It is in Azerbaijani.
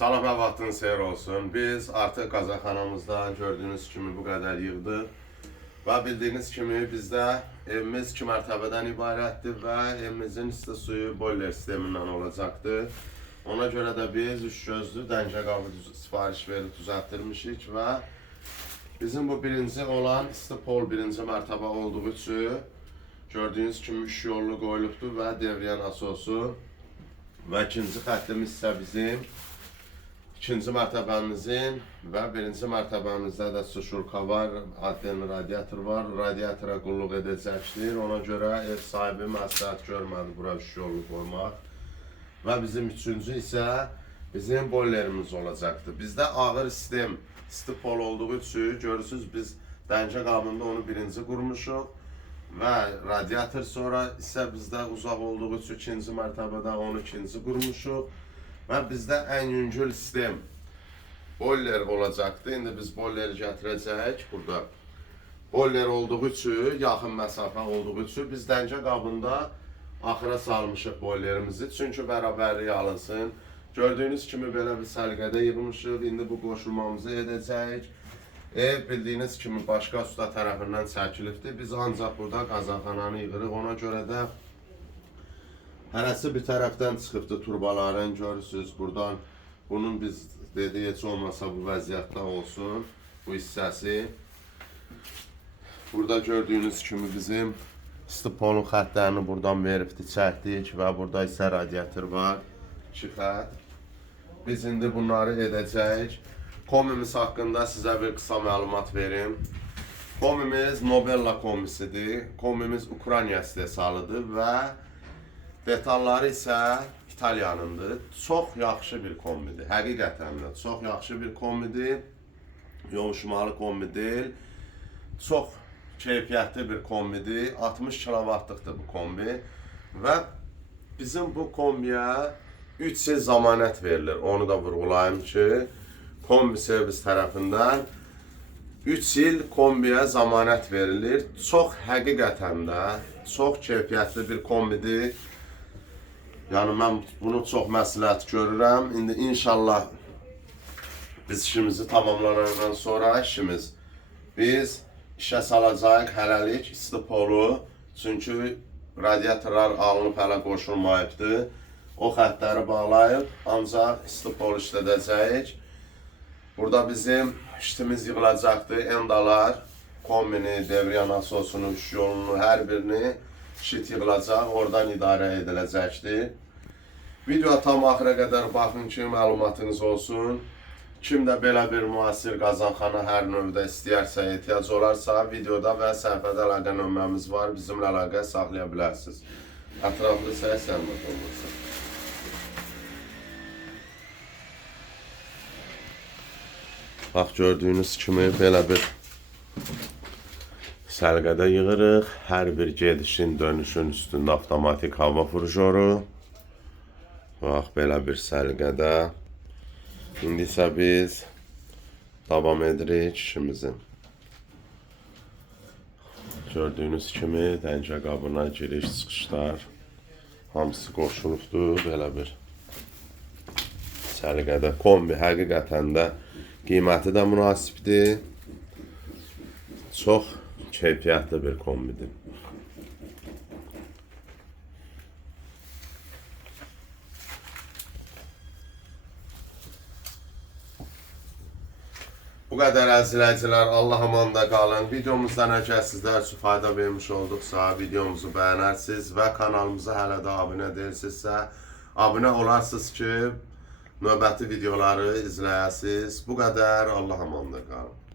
Salam və vaxtınız xeyir olsun. Biz artıq qazanxanamızda gördüyünüz kimi bu qədər yığdıq. Və bildiyiniz kimi bizdə evimiz 2 mərtəbədən ibarətdir və evimizin isti suyu boiler sistemindən olacaqdır. Ona görə də biz 3 gözlü dəncə qabı sifariş verib düzəltdirmişik və bizim bu birinci olan isti pol birinci mərtəbə olduğu üçün gördüyünüz kimi 3 yollu qoyulubdur və devriyən asosu və ikinci xəttimiz isə bizim İkinci mərtəbəmizin və birinci mərtəbəmizdə də suşurka var, adden radiator var. Radiatora qulluq edəcəkdir. Ona görə ev sahibi məsləhət görmədi bura 3 yollu qoymaq. Və bizim üçüncü isə bizim boilerimiz olacaqdır. Bizdə ağır sistem, isti pol olduğu üçün görürsünüz biz dəncə qabında onu birinci qurmuşuq. Və radiator sonra isə bizdə uzaq olduğu üçün ikinci mərtəbədə onu ikinci qurmuşuq. Və bizdə ən yüngül sistem boiler olacaqdır. İndi biz boileri gətirəcəyik burada. Boiler olduğu üçün, yaxın məsafə olduğu üçün biz dəncə qabında axıra salmışıq boilerimizi. Çünki bərabərlik alınsın. Gördüyünüz kimi belə bir səliqədə yığmışıq. İndi bu qoşulmamızı edəcəyik. Ev bildiyiniz kimi başqa usta tərəfindən çəkilibdir. Biz ancaq burada qazanxananı yığırıq. Ona görə də hərəsi bir tərəfdən çıxıbdır turbaların, görürsünüz buradan. Bunun biz dedik, heç olmasa bu vəziyyətdə olsun, bu hissəsi. Burada gördüyünüz kimi bizim isti polun xəttlərini buradan veribdir, çəkdik və burada isə radiator var, 2 xətt. Biz indi bunları edəcəyik. Komimiz haqqında sizə bir qısa məlumat verim. Komimiz Nobella komisidir. Komimiz Ukrayna istehsalıdır və detalları isə İtalyanındır. Çox yaxşı bir kombidir. Həqiqətən də çox yaxşı bir kombidir. Yovuşmalı kombi deyil. Çox keyfiyyətli bir kombidir. 60 kW'lıqdır bu kombi. Və bizim bu kombiyə 3 il zəmanət verilir. Onu da vurğulayım ki, kombi servis tərəfindən 3 il kombiyə zəmanət verilir. Çox həqiqətən də çox keyfiyyətli bir kombidir. Yəni mən bunu çox məsləhət görürəm. İndi inşallah biz işimizi tamamlanandan sonra biz işə salacağıq hələlik isti polu. Çünki radiatorlar alınıb hələ qoşulmayıbdır. O xəttləri bağlayıb ancaq isti pol işlədəcəyik. Burada bizim işimiz yığılacaqdır. Endalar, kombini, devriyan asosunu, 3 yolunu, hər birini şit yığılacaq, oradan idarə ediləcəkdir. Videoya tam axıra qədər baxın ki, məlumatınız olsun. Kim də belə bir müasir qazanxana hər növdə istəyərsə, ehtiyac olarsa, videoda və səhifədə əlaqə nömrəmiz var, bizimlə əlaqə saxlaya bilərsiniz. Ətraflı səslənmə olmasın. Bax, gördüyünüz kimi belə bir səliqədə yığırıq. Hər bir gedişin, dönüşün üstündə avtomatik hava furjoru. Bax, belə bir səliqədə. İndi isə biz davam edirik işimizi. Gördüyünüz kimi dəncə qabına giriş, çıxışlar hamısı qoşulubdur. Belə bir səliqədə. Kombi həqiqətən də qiyməti də münasibdir. Çox keyfiyyətli bir kombidir. Bu qədər əzizləyicilər, Allah amanda qalın. Videomuzdan əgər sizlər üçün fayda vermiş olduqsa, videomuzu bəyənərsiniz və kanalımıza hələ də abunə deyilsinizsə, abunə olarsınız ki, növbəti videoları izləyəsiniz. Bu qədər, Allah amanda qalın.